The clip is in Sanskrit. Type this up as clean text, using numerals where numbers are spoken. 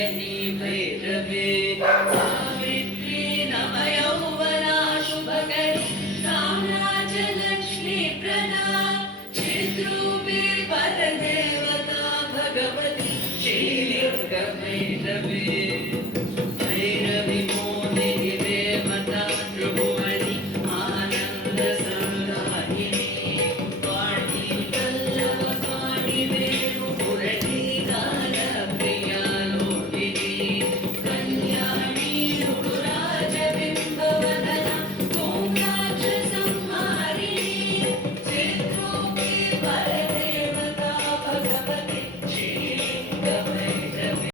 कात्यायनी भैरवे सावित्री नवयौवना शुभकरी साम्राज्यलक्ष्मी प्रदा चिद्रूपी परदेवता भगवती श्रीलिंगभैरवे